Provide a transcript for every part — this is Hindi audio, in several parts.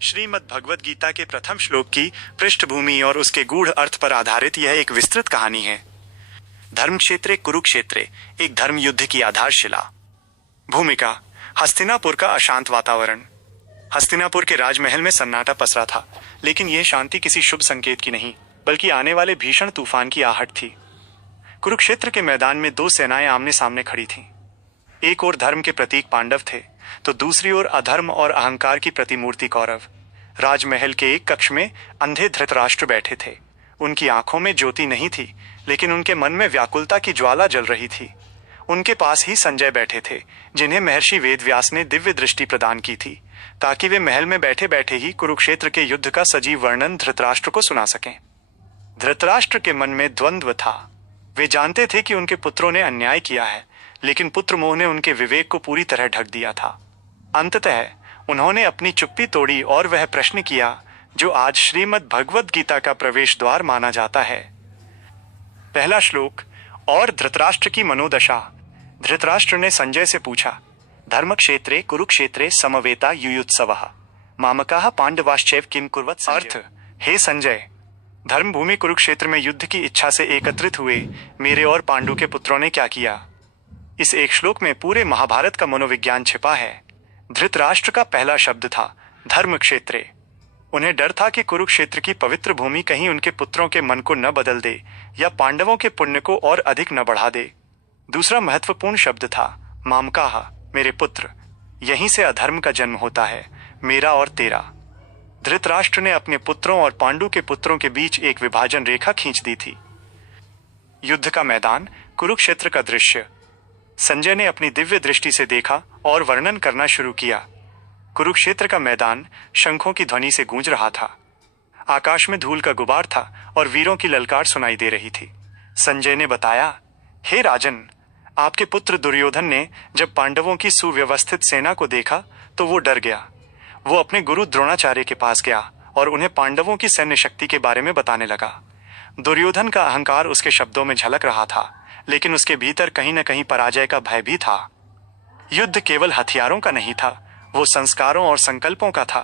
श्रीमद् भगवद गीता के प्रथम श्लोक की पृष्ठभूमि और उसके गूढ़ अर्थ पर आधारित यह एक विस्तृत कहानी है। धर्म क्षेत्रे कुरुक्षेत्रे, एक धर्म युद्ध की आधारशिला। भूमिका: हस्तिनापुर का अशांत वातावरण। हस्तिनापुर के राजमहल में सन्नाटा पसरा था, लेकिन यह शांति किसी शुभ संकेत की नहीं, बल्कि आने वाले भीषण तूफान की आहट थी। कुरुक्षेत्र के मैदान में दो सेनाएं आमने सामने खड़ी थीं। एक ओर धर्म के प्रतीक पांडव थे, तो दूसरी ओर अधर्म और अहंकार की प्रतिमूर्ति कौरव। राजमहल के एक कक्ष में अंधे धृतराष्ट्र बैठे थे। उनकी आंखों में ज्योति नहीं थी, लेकिन उनके मन में व्याकुलता की ज्वाला जल रही थी। उनके पास ही संजय बैठे थे, जिन्हें महर्षि वेदव्यास ने दिव्य दृष्टि प्रदान की थी, ताकि वे महल में बैठे बैठे ही कुरुक्षेत्र के युद्ध का सजीव वर्णन धृतराष्ट्र को सुना सकें। धृतराष्ट्र के मन में द्वंद्व था। वे जानते थे कि उनके पुत्रों ने अन्याय किया है, लेकिन पुत्र मोह ने उनके विवेक को पूरी तरह ढक दिया था। अंततः उन्होंने अपनी चुप्पी तोड़ी और वह प्रश्न किया जो आज श्रीमद् भगवद गीता का प्रवेश द्वार माना जाता है। पहला श्लोक: और धृतराष्ट्र की मनोदशा। धृतराष्ट्र ने संजय से पूछा, धर्म क्षेत्रे कुरुक्षेत्रे समवेता युयुत्सवः मामकाः पांडवाश्चैव किम कुर्वत्। अर्थ: हे संजय, धर्मभूमि कुरुक्षेत्र में युद्ध की इच्छा से एकत्रित हुए मेरे और पांडु के पुत्रों ने क्या किया। इस एक श्लोक में पूरे महाभारत का मनोविज्ञान छिपा है। धृतराष्ट्र का पहला शब्द था धर्म क्षेत्रे। उन्हें डर था कि कुरुक्षेत्र की पवित्र भूमि कहीं उनके पुत्रों के मन को न बदल दे या पांडवों के पुण्य को और अधिक न बढ़ा दे। दूसरा महत्वपूर्ण शब्द था मामकाः, मेरे पुत्र। यहीं से अधर्म का जन्म होता है, मेरा और तेरा। धृतराष्ट्र ने अपने पुत्रों और पांडु के पुत्रों के बीच एक विभाजन रेखा खींच दी थी। युद्ध का मैदान, कुरुक्षेत्र का दृश्य। संजय ने अपनी दिव्य दृष्टि से देखा और वर्णन करना शुरू किया। कुरुक्षेत्र का मैदान शंखों की ध्वनि से गूंज रहा था। आकाश में धूल का गुबार था और वीरों की ललकार सुनाई दे रही थी। संजय ने बताया, हे राजन, आपके पुत्र दुर्योधन ने जब पांडवों की सुव्यवस्थित सेना को देखा तो वो डर गया। वो अपने गुरु द्रोणाचार्य के पास गया और उन्हें पांडवों की सैन्य शक्ति के बारे में बताने लगा। दुर्योधन का अहंकार उसके शब्दों में झलक रहा था, लेकिन उसके भीतर कहीं न कहीं पराजय का भय भी था। युद्ध केवल हथियारों का नहीं था, वो संस्कारों और संकल्पों का था।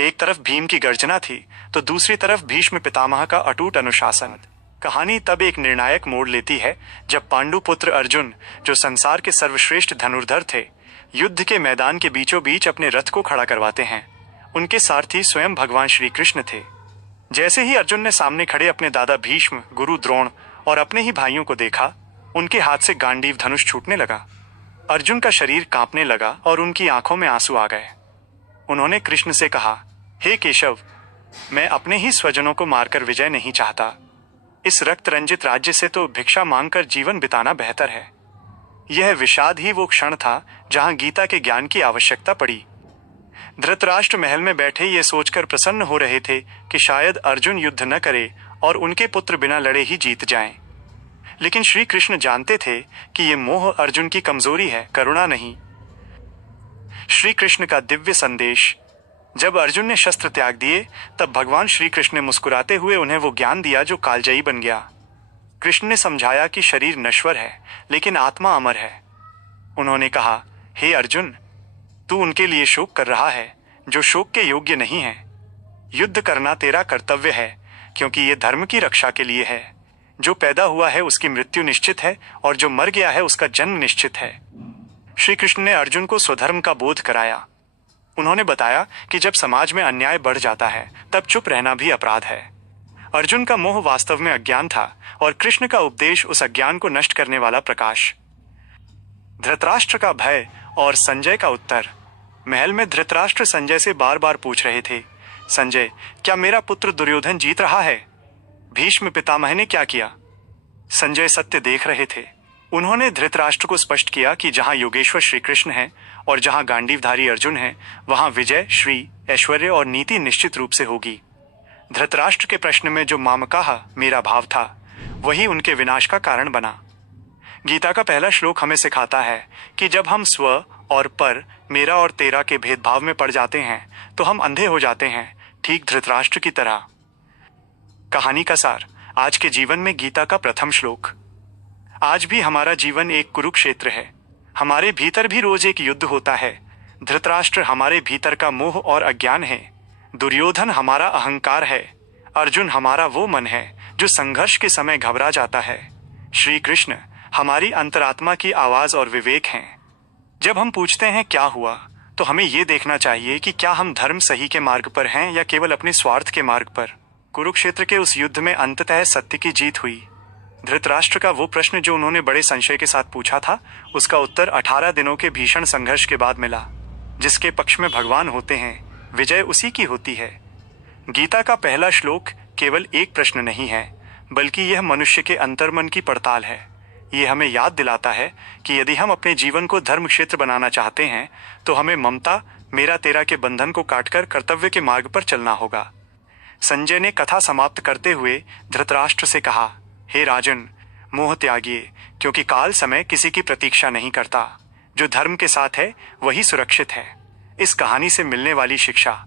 एक तरफ भीम की गर्जना थी, तो दूसरी तरफ भीष्म पितामह का अटूट अनुशासन। कहानी तब एक निर्णायक मोड़ लेती है जब पांडु पुत्र अर्जुन, जो संसार के सर्वश्रेष्ठ धनुर्धर थे, युद्ध के मैदान के बीचों बीच अपने रथ को खड़ा करवाते हैं। उनके सारथी स्वयं भगवान श्री कृष्ण थे। जैसे ही अर्जुन ने सामने खड़े अपने दादा भीष्म, गुरु द्रोण और अपने ही भाइयों को देखा, उनके हाथ से गांडीव धनुष छूटने लगा। अर्जुन का शरीर कांपने लगा और उनकी आंखों में आंसू आ गए। उन्होंने कृष्ण से कहा, हे केशव, मैं अपने ही स्वजनों को मारकर विजय नहीं चाहता। इस रक्त रंजित राज्य से तो भिक्षा मांगकर जीवन बिताना बेहतर है। यह विषाद ही वो क्षण था जहां गीता के ज्ञान की आवश्यकता पड़ी। धृतराष्ट्र महल में बैठे ये सोचकर प्रसन्न हो रहे थे कि शायद अर्जुन युद्ध न करे और उनके पुत्र बिना लड़े ही जीत जाएं। लेकिन श्री कृष्ण जानते थे कि ये मोह अर्जुन की कमजोरी है, करुणा नहीं। श्री कृष्ण का दिव्य संदेश। जब अर्जुन ने शस्त्र त्याग दिए, तब भगवान श्री कृष्ण ने मुस्कुराते हुए उन्हें वो ज्ञान दिया जो कालजयी बन गया। कृष्ण ने समझाया कि शरीर नश्वर है, लेकिन आत्मा अमर है। उन्होंने कहा, हे अर्जुन, तू उनके लिए शोक कर रहा है जो शोक के योग्य नहीं है। युद्ध करना तेरा कर्तव्य है, क्योंकि ये धर्म की रक्षा के लिए है। जो पैदा हुआ है उसकी मृत्यु निश्चित है, और जो मर गया है उसका जन्म निश्चित है। श्री कृष्ण ने अर्जुन को स्वधर्म का बोध कराया। उन्होंने बताया कि जब समाज में अन्याय बढ़ जाता है, तब चुप रहना भी अपराध है। अर्जुन का मोह वास्तव में अज्ञान था, और कृष्ण का उपदेश उस अज्ञान को नष्ट करने वाला प्रकाश। धृतराष्ट्र का भय और संजय का उत्तर। महल में धृतराष्ट्र संजय से बार बार पूछ रहे थे, संजय, क्या मेरा पुत्र दुर्योधन जीत रहा है? भीष्म पितामह ने क्या किया? संजय सत्य देख रहे थे। उन्होंने धृतराष्ट्र को स्पष्ट किया कि जहां योगेश्वर श्री कृष्ण है और जहां गांडीवधारी अर्जुन है, वहां विजय, श्री, ऐश्वर्य और नीति निश्चित रूप से होगी। धृतराष्ट्र के प्रश्न में जो मामकाः, मेरा भाव था, वही उनके विनाश का कारण बना। गीता का पहला श्लोक हमें सिखाता है कि जब हम स्व और पर, मेरा और तेरा के भेदभाव में पड़ जाते हैं, तो हम अंधे हो जाते हैं, ठीक धृतराष्ट्र की तरह। कहानी का सार। आज के जीवन में गीता का प्रथम श्लोक। आज भी हमारा जीवन एक कुरुक्षेत्र है। हमारे भीतर भी रोज एक युद्ध होता है। धृतराष्ट्र हमारे भीतर का मोह और अज्ञान है। दुर्योधन हमारा अहंकार है, अर्जुन हमारा वो मन है जो संघर्ष के समय घबरा जाता है, श्री कृष्ण हमारी अंतरात्मा की आवाज और विवेक हैं। जब हम पूछते हैं क्या हुआ, तो हमें ये देखना चाहिए कि क्या हम धर्म सही के मार्ग पर हैं या केवल अपने स्वार्थ के मार्ग पर। कुरुक्षेत्र के उस युद्ध में अंततः सत्य की जीत हुई। धृतराष्ट्र का वो प्रश्न जो उन्होंने बड़े संशय के साथ पूछा था, उसका उत्तर 18 दिनों के भीषण संघर्ष के बाद मिला। जिसके पक्ष में भगवान होते हैं, विजय उसी की होती है। गीता का पहला श्लोक केवल एक प्रश्न नहीं है, बल्कि यह मनुष्य के अंतर्मन की पड़ताल है। ये हमें याद दिलाता है कि यदि हम अपने जीवन को धर्म क्षेत्र बनाना चाहते हैं, तो हमें ममता, मेरा तेरा के बंधन को काटकर कर्तव्य के मार्ग पर चलना होगा। संजय ने कथा समाप्त करते हुए धृतराष्ट्र से कहा, हे राजन, मोह त्यागिए, क्योंकि काल समय किसी की प्रतीक्षा नहीं करता। जो धर्म के साथ है वही सुरक्षित है। इस कहानी से मिलने वाली शिक्षा: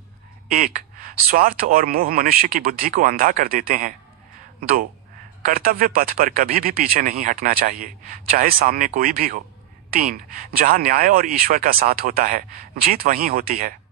1. स्वार्थ और मोह मनुष्य की बुद्धि को अंधा कर देते हैं। 2. कर्तव्य पथ पर कभी भी पीछे नहीं हटना चाहिए, चाहे सामने कोई भी हो। 3. जहां न्याय और ईश्वर का साथ होता है, जीत वहीं होती है।